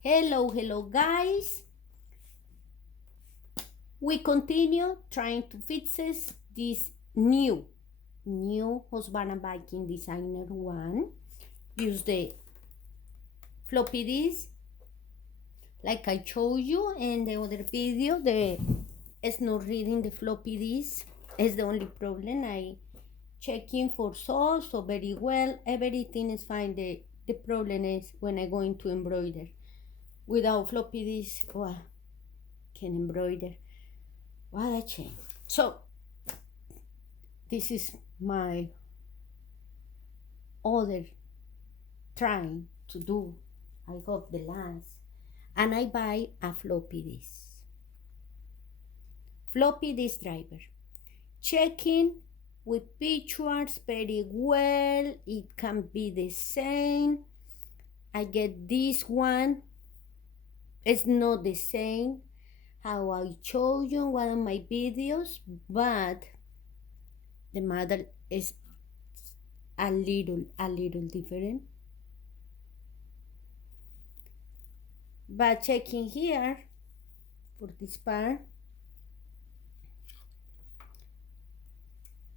Hello guys. We continue trying to fix this new Husqvarna Viking Designer 1. Use the floppy disk like I showed you in the other video. It's not reading the floppy disk. It's the only problem. I checking for so very well. Everything is fine. The problem is when I going to embroider. Without floppy disk, well, can embroider. What a change. So this is my other trying to do. I hope the last. And I buy a floppy disk. Floppy disk driver. Checking with pictures very well. It can be the same. I get this one. It's not the same how I show you in one of my videos, but the model is a little different. But checking here for this part,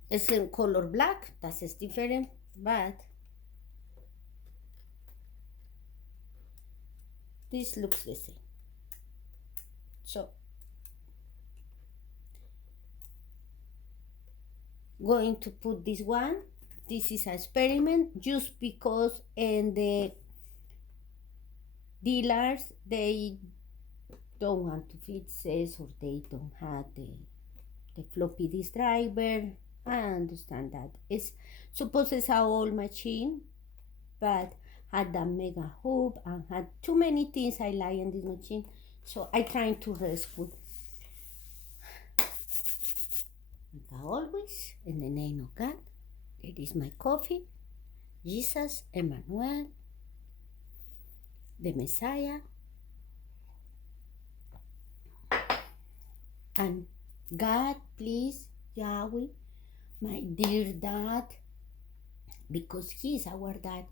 it's in color black. That is different, but this looks the same. So going to put this one. This is an experiment just because in the dealers they don't want to fix this or they don't have the floppy disk driver. I understand that it's supposed it's an old machine, but had that mega hub and had too many things I like in this machine, so I trying to rescue. Like always, in the name of God, it is my coffee, Jesus, Emmanuel, the Messiah, and God, please, Yahweh, my dear dad, because he's our dad,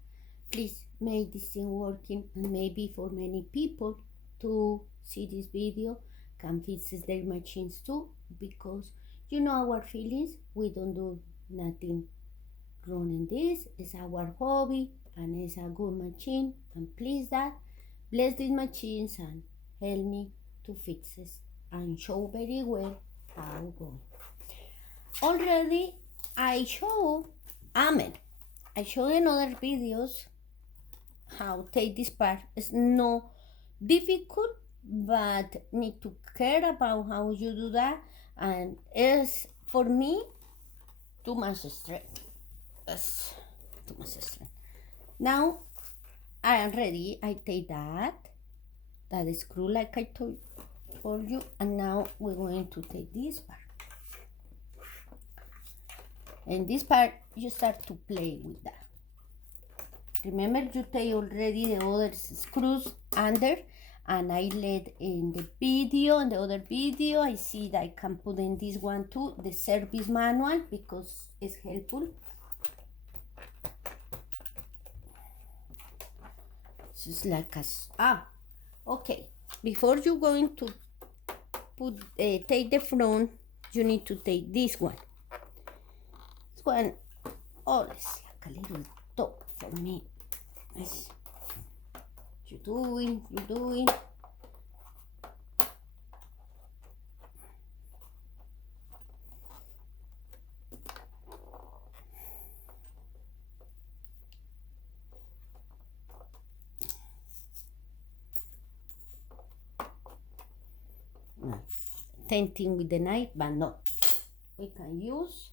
please make this thing working, and maybe for many people to see this video can fix their machines too, because you know our feelings. We don't do nothing wrong in this. It's our hobby and it's a good machine, and please that bless these machines and help me to fix it and show very well how go. Already I show I showed in other videos how take this part. It's no difficult, but need to care about how you do that, and it's for me too much strength. That's too much strength. Now I am ready. I take that screw like I told you, and now we're going to take this part. And this part you start to play with that. Remember, you take already the other screws under, and I let in the other video, I see that I can put in this one too, the service manual, because it's helpful. So it's like okay. Before you going to put take the front, you need to take this one. This one, it's like a little top for me. Yes. You're doing. Same thing with the knife, but no. We can use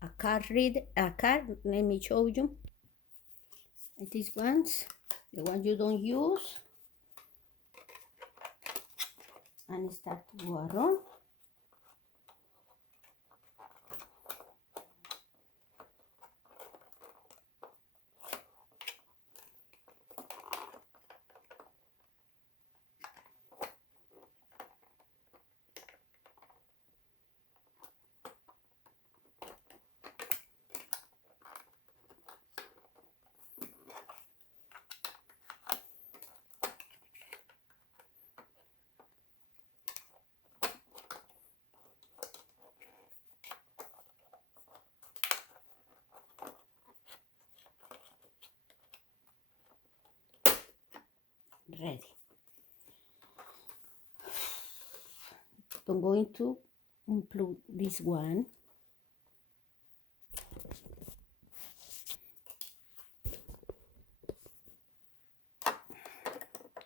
a card. Let me show you. These ones, the one you don't use, and start to go around. ready. I'm going to unplug this one.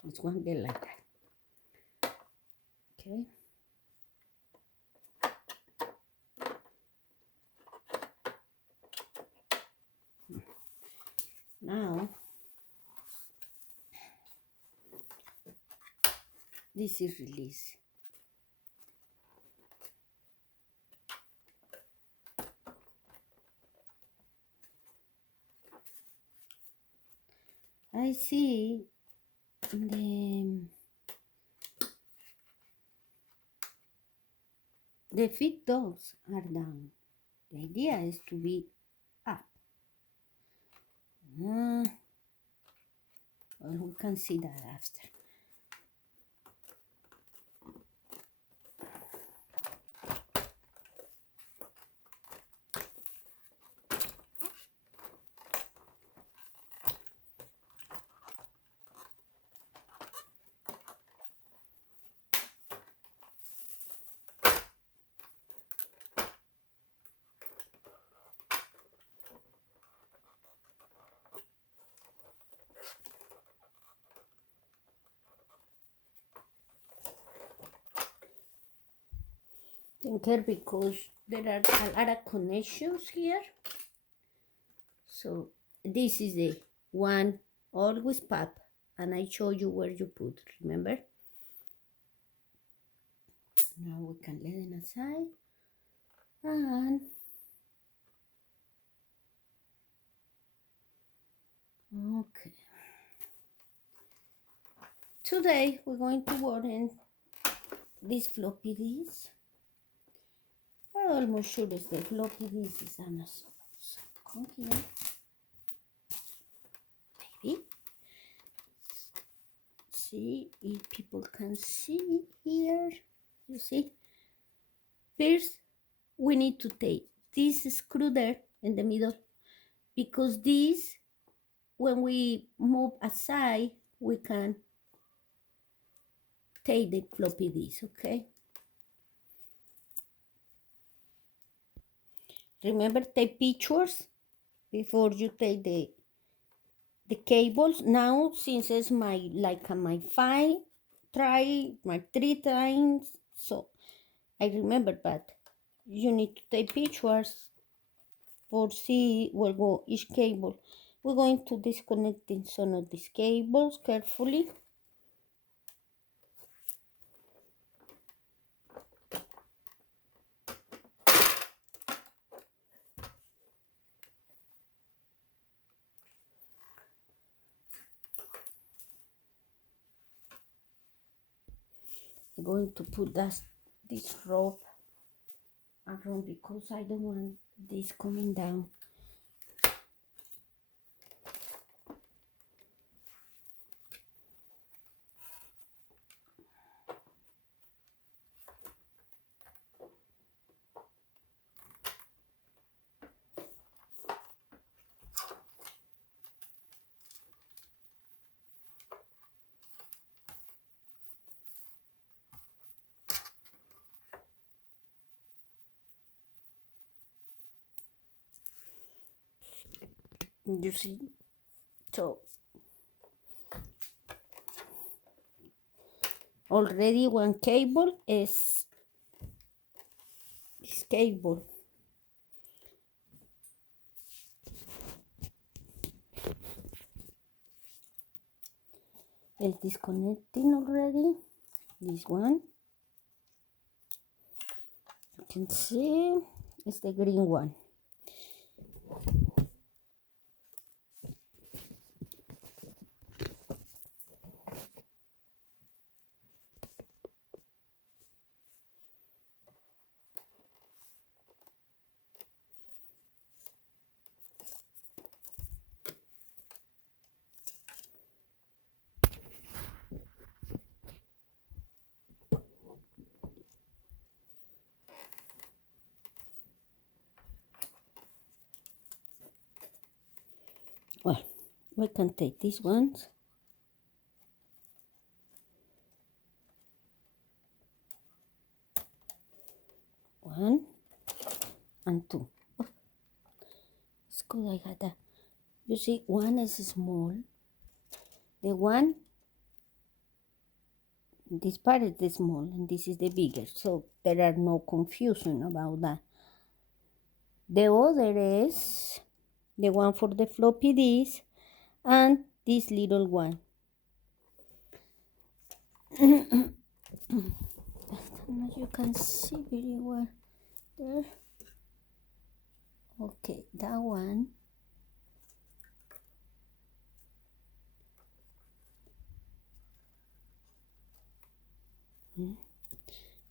This one get like that. Okay. Now this is release. I see the feet dogs are down. The idea is to be up. Well, we can see that after. Don't care because there are a lot of connections here. So this is the one always pop, and I show you where you put, remember? Now we can let them aside, and okay. Today we're going to work in this floppy disk. I'm almost sure it's the floppy disk is Amazon. So come here, baby. See if people can see here. You see? First, we need to take this screw there in the middle, because this, when we move aside, we can take the floppy disk, okay? Remember, take pictures before you take the cables. Now, since it's my my 3 times, so I remember, but you need to take pictures for see where go each cable. We're going to disconnect some of these cables carefully. I'm going to put this rope around because I don't want this coming down. You see, so already one cable is this cable. It's disconnecting already. This one, you can see, it's the green one. Well, we can take these ones. 1 and 2. Oh, it's good I got that. You see, one is small. The one, this part is the small and this is the bigger. So there are no confusion about that. The other is the one for the floppy disk and this little one. You can see very well there. Okay, that one.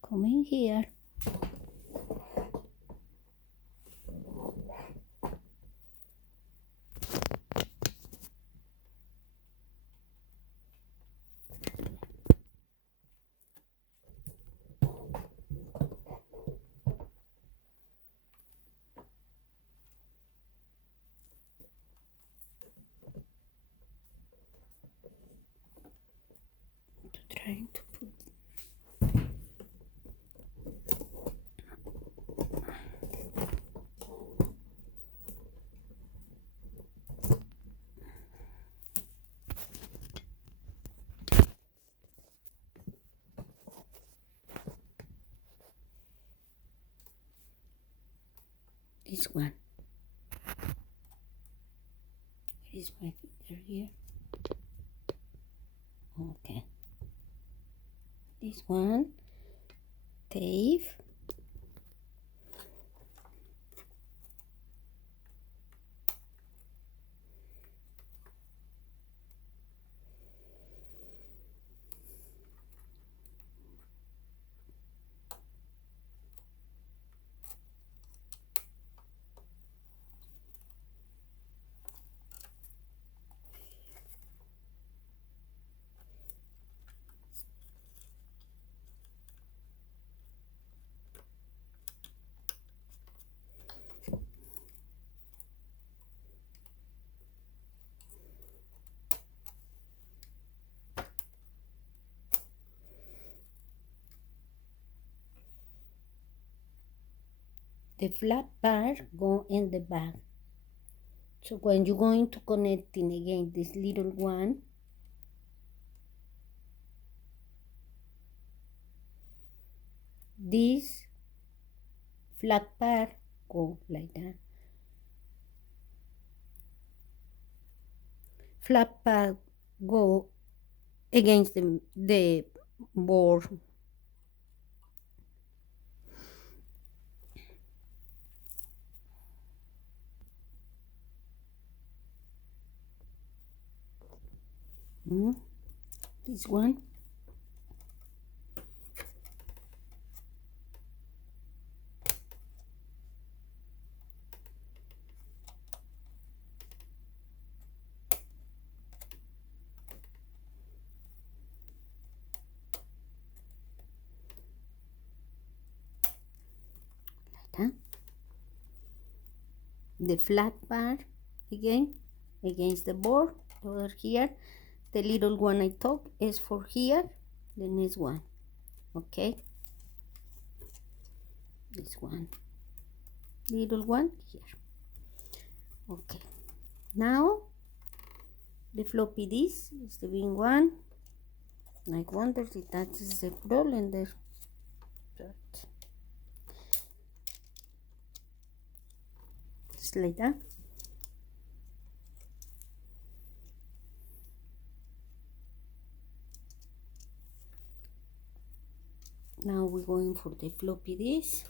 Come in here. Trying to put this one. Where is my finger here? Okay. This one, tape. The flat part go in the back. So when you're going to connecting again this little one, this flat part go like that. Flat part go against the board. This one. Like that. The flat part again against the board over here. The little one I took is for here, the next one. Okay, this one, little one here. Okay, now the floppy disk is the big one. I wonder if that is the problem there. Just like that. Now we're going for the floppy disk.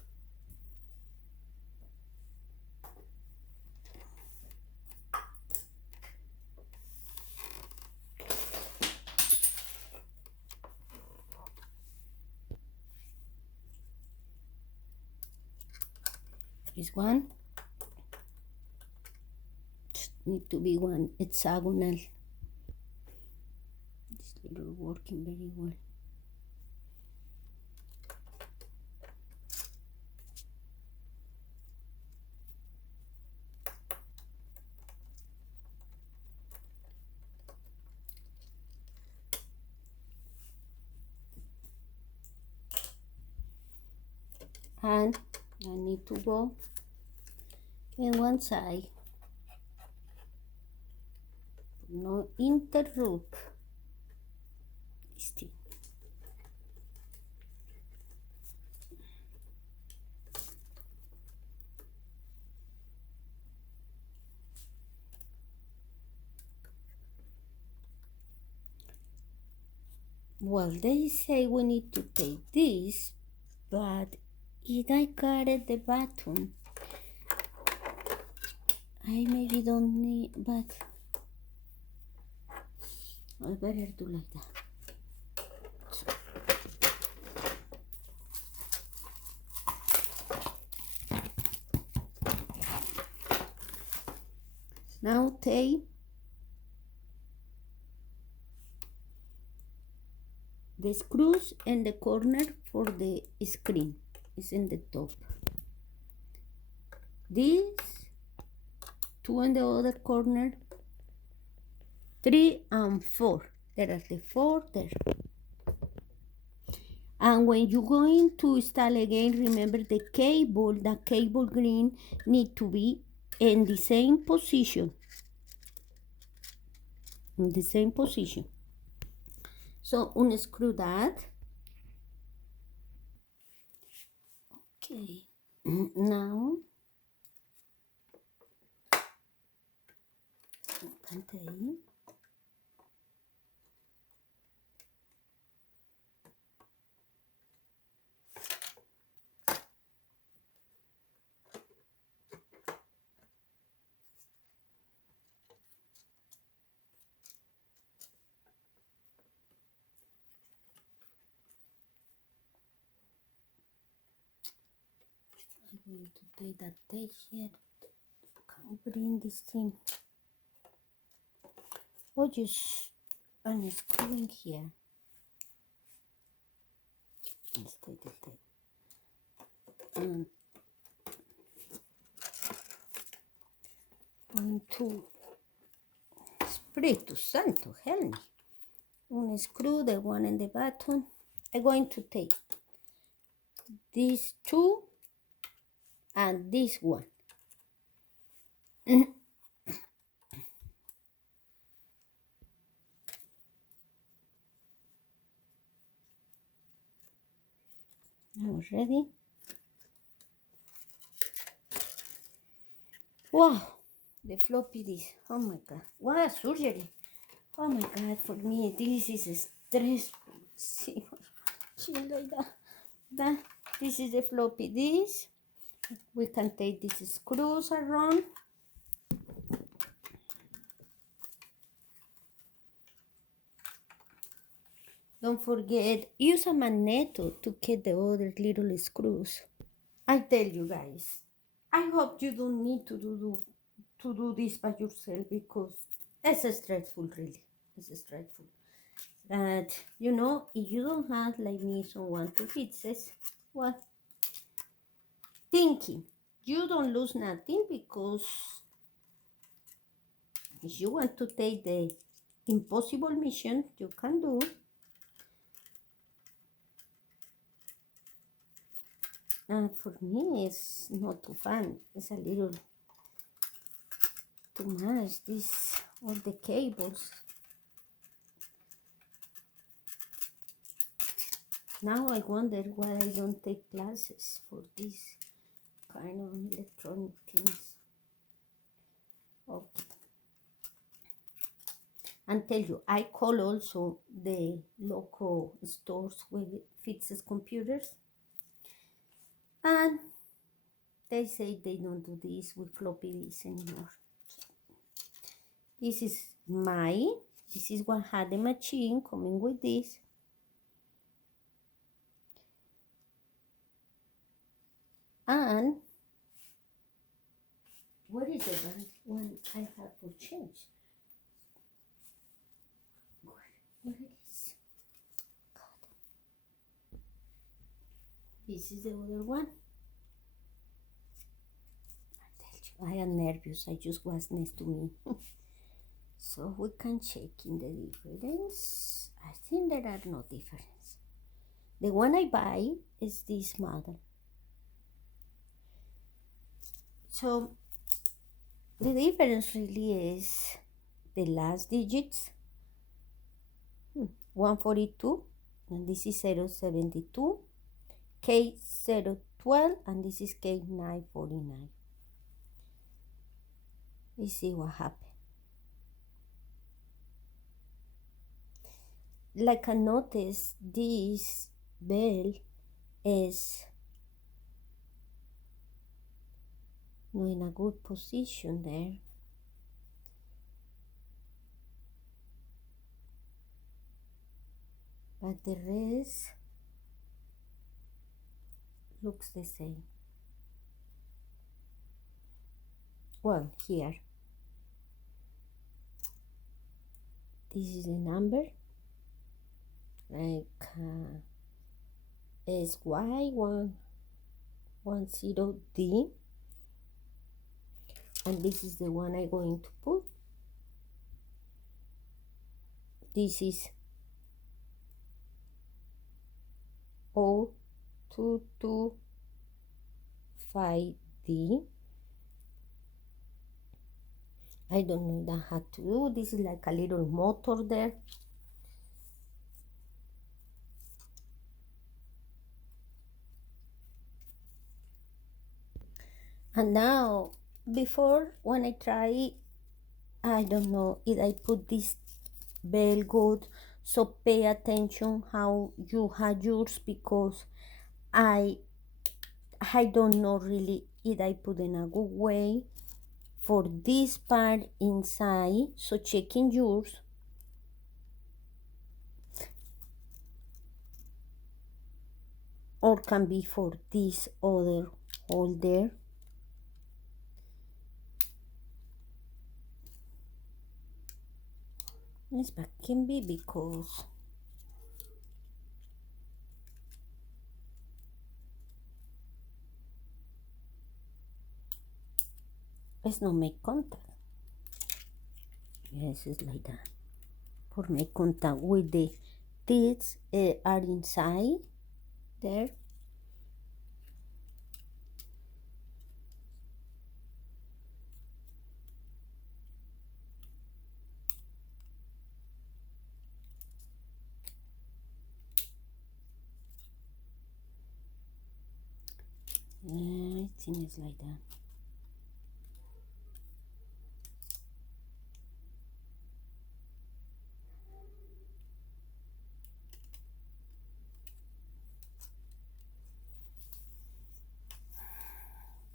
This one just need to be one hexagonal. This little working very well. And I need to go in one side. No interrupt. Still. Well, they say we need to take this, but if I got it the button, I maybe don't need, but I better do like that. Now take the screws in the corner for the screen. It's in the top. These two in the other corner, 3 and 4. There are the 4 there. And when you're going to install again, remember the cable green need to be in the same position. In the same position. So unscrew that. Okay. Now I'm going to take that tape here. Can't bring this thing. Or just unscrewing here. Let's take the tape. And going to Espiritu Santo, help me. Unscrew the one in the bottom. I'm going to take these two and this one. Now ready? Wow, the floppy disk. Oh my god, what a surgery. Oh my god, for me this is stressful. See, like that. This is the floppy disk. We can take these screws around. Don't forget, use a magneto to get the other little screws. I tell you guys, I hope you don't need to do this by yourself, because it's stressful, really. It's stressful. And you know, if you don't have like me someone to fix it, well, thinking you don't lose nothing, because if you want to take the impossible mission, you can do. And for me, it's not too fun. It's a little too much. This, all the cables. Now I wonder why I don't take classes for this kind of electronic things. Okay. And tell you, I call also the local stores where it fixes computers. And they say they don't do this with floppy disks anymore. This is what had the machine coming with this. And what is the one I have for change? What it is? God. This is the other one. I tell you, I am nervous. I just was next to me. So we can check in the difference. I think there are no difference. The one I buy is this model. So the difference really is the last digits. 142, and this is 072, K012, and this is K949. Let's see what happened. Like I noticed, this bell is not in a good position there. But the rest looks the same. Well, here. This is the number. Like SY110D. And this is the one I'm going to put. This is 02225D. I don't know that how to do. This is like a little motor there. And now, before when I try, I don't know if I put this bell good. So pay attention how you have yours, because I don't know really if I put in a good way for this part inside. So checking yours. Or can be for this other hole there. Yes, but can be because let's not make contact. Yes, it's like that. For make contact with the teeth are inside there. I think it's like that.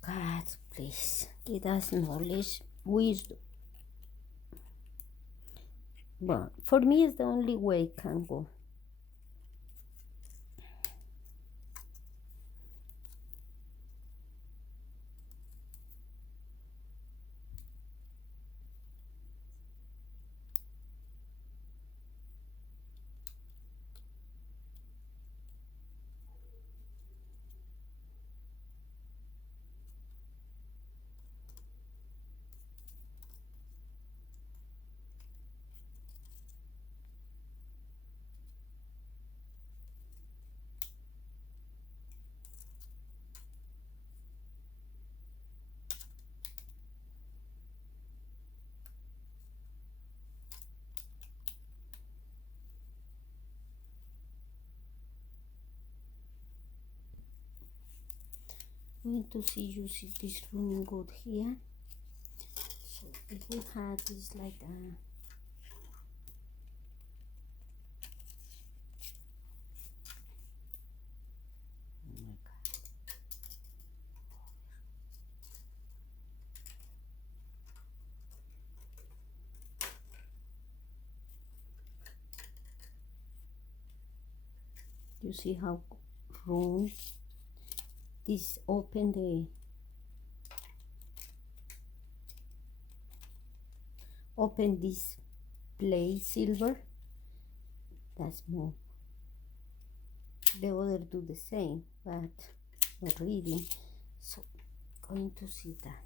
God, please give us knowledge, wisdom. But for me, it's the only way it can go. I'm going to see you see this running good here. So if we have this like that. You see how round this open this plate silver. That's more. The other do the same, but not reading. So going to see that.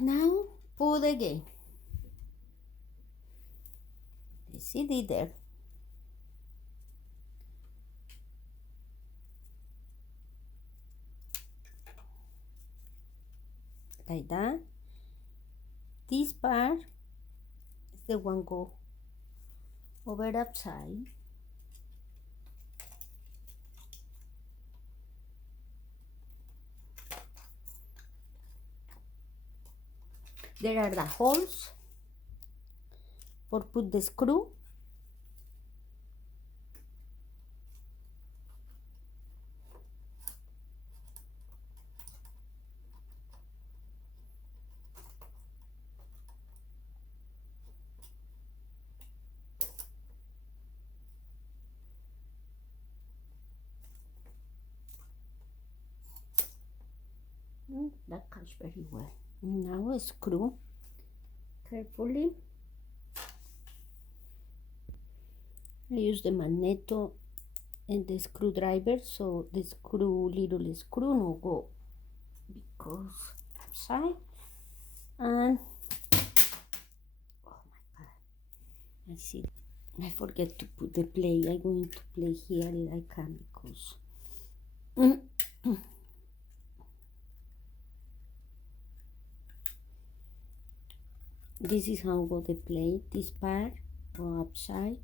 Now put again. See it there. part is the one go over upside. There are the holes for put the screw. That catch very well. Now screw carefully. I use the magneto and the screwdriver so the little screw no go because outside. And oh my god, I see, I forget to put the play. I'm going to play here if I can because this is how go the plate. This part go upside.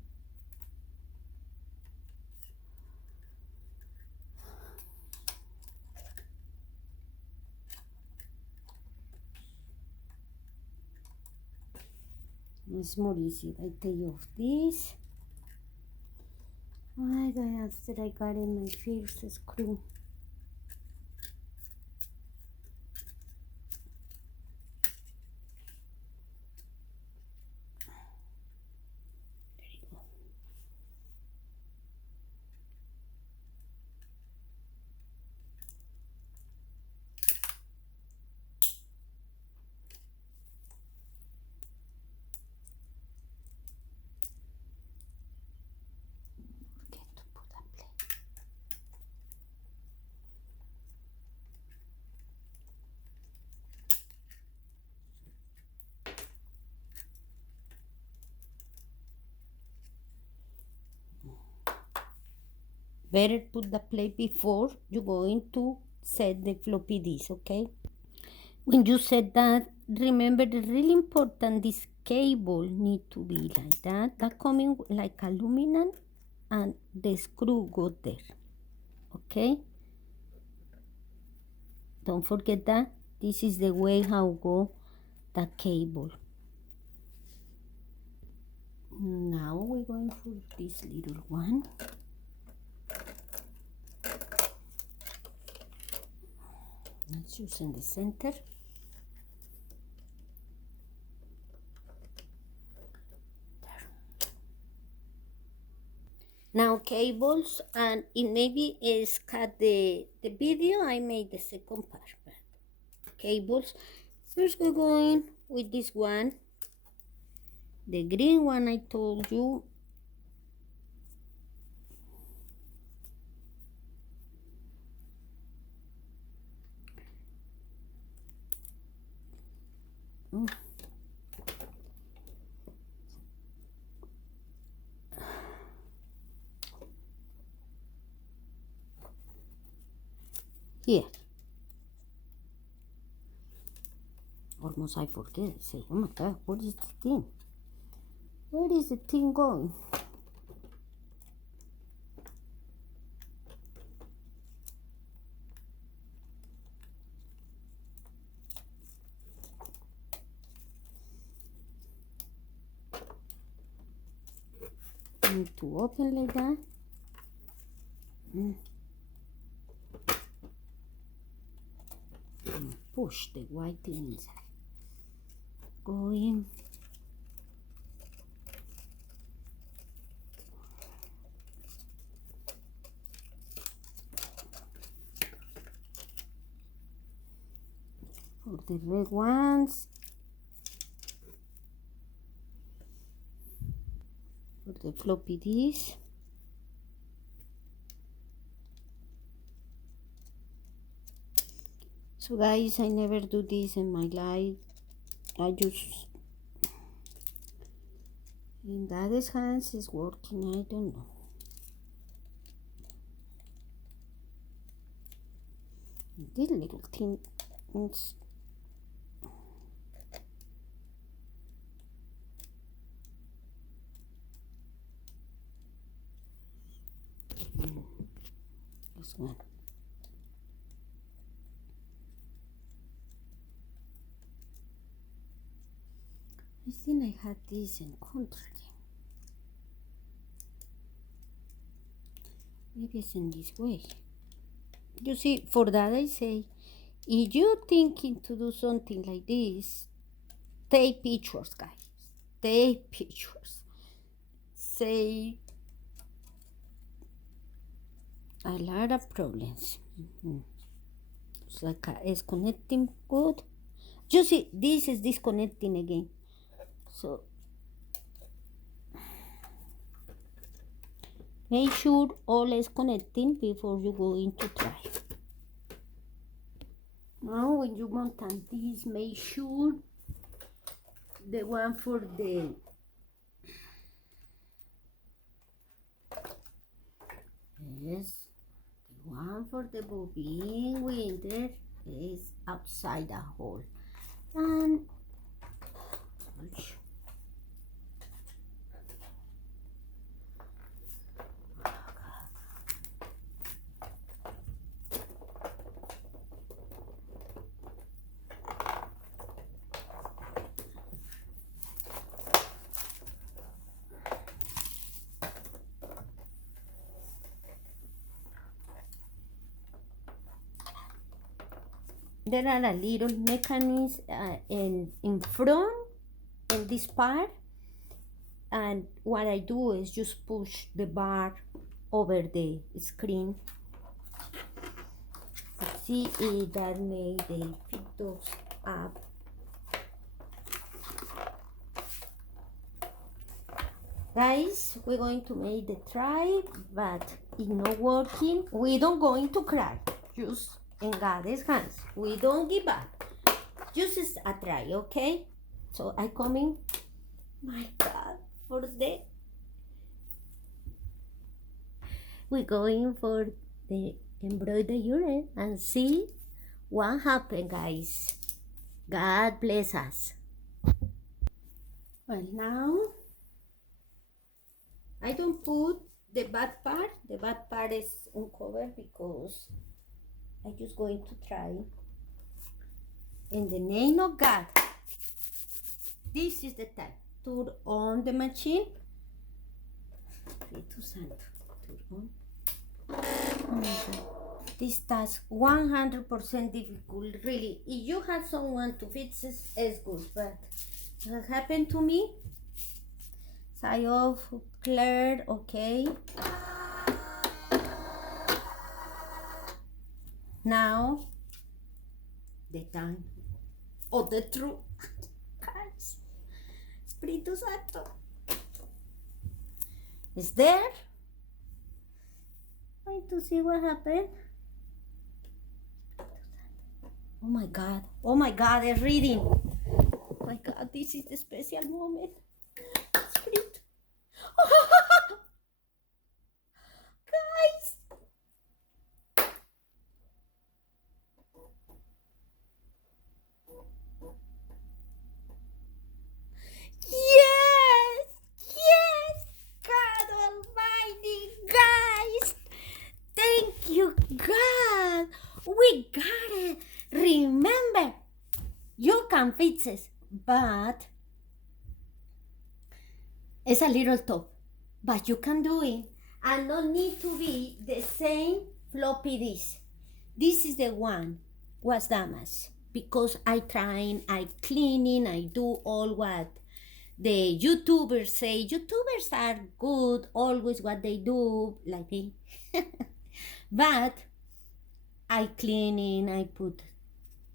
It's more easy. I take off this. Oh my god, after I got in my first screw. There you go. Forget to put a plate. Better put the plate before you're going to set the floppy disk, okay? When you set that, remember the really important, this cable need to be like that. That coming like aluminum and the screw go there, okay? Don't forget that. This is the way how go the cable. Now we're going for this little one. Let's use in the center. There. Now cables, and it maybe is cut the video. I made the second part, but cables. First we're going with this one, the green one I told you. Here. Almost I forget. I say, oh my god, what is the thing? Where is the thing going? Need to open like that. And push the white thing inside. Go in. For the red ones. For the floppy disk. So guys, I never do this in my life. I just in Daddy's hands is working. I don't know. This little thing is this one. I think I had this in contrary. Maybe it's in this way. You see, for that I say, if you're thinking to do something like this, take pictures, guys. Take pictures. Save a lot of problems. It's like it's connecting good. You see, this is disconnecting again. So make sure all is connecting before you go into try. Now when you mount on this, make sure the one for the one for the bobine winter is outside the hole. And there are a little mechanisms in front in this part, and what I do is just push the bar over the screen. See if that made the fit those up. Guys, we're going to make the try, but it's not working. We don't going to cry. Just in God's hands. We don't give up. Just a try, okay? So I come in. My God, for the we're going for the embroidery and see what happened, guys. God bless us. Well, now I don't put the bad part. The bad part is uncovered because I'm just going to try. In the name of God, this is the time. Turn on the machine. Turn on. Oh my God. This task 100% difficult, really. If you have someone to fix it, it's good. But what happened to me? Side off, cleared, okay. Now, the time of the truth. Guys, Espíritu Santo is there. Going to see what happened. Oh my God. Oh my God, they're reading. Oh my God, this is the special moment. Spirit. Guys. Yes. Yes. God Almighty, guys. Thank you, God. We got it. Remember, you can fix it, but it's a little tough. But you can do it. And no need to be the same floppy disk. This is the one was damaged because I trying, I cleaning, I do all what the YouTubers say. YouTubers are good, always what they do, like me. But I cleaning, I put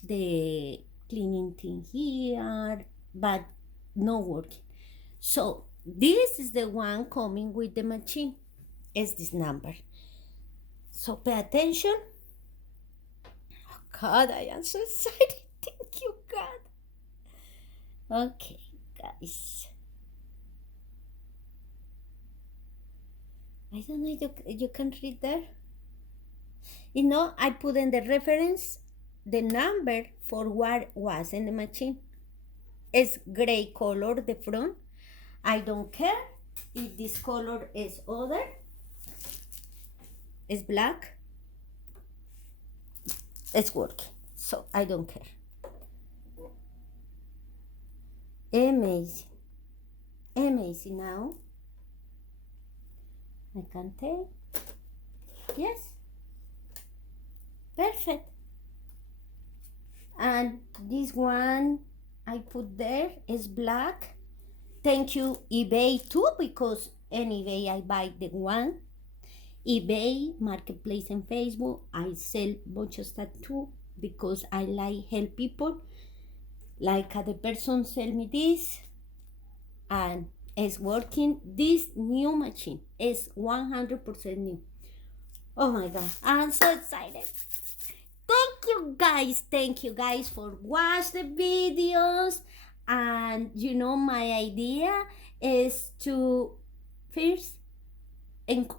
the cleaning thing here, but no working. So this is the one coming with the machine. It's this number. So pay attention. Oh God, I am so excited. Thank you, God. Okay, guys. I don't know if you can read there. You know, I put in the reference the number for what was in the machine. It's gray color, the front. I don't care if this color is other. It's black. it's working, so I don't care. Amazing. Amazing. Now I can take. Yes. Perfect. And this one I put there is black. Thank you eBay too, because anyway I buy the one. eBay, Marketplace, and Facebook. I sell bunch of stuff too, because I like help people. Like other person sell me this, and it's working. This new machine is 100% new. Oh my god, I'm so excited. Thank you guys for watch the videos. And my idea is to first and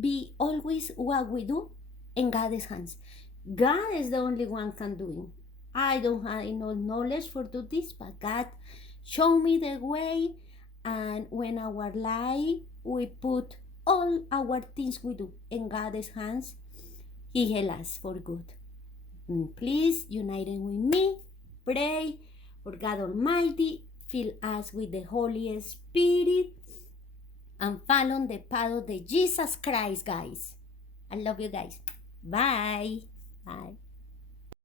be always what we do in God's hands. God is the only one can do it. I don't have enough knowledge for do this, but God show me the way. And when our life, we put all our things we do in God's hands, He help us for good. And please, united with me, pray for God Almighty, fill us with the Holy Spirit, and follow the path of the Jesus Christ, guys. I love you guys. Bye. Bye.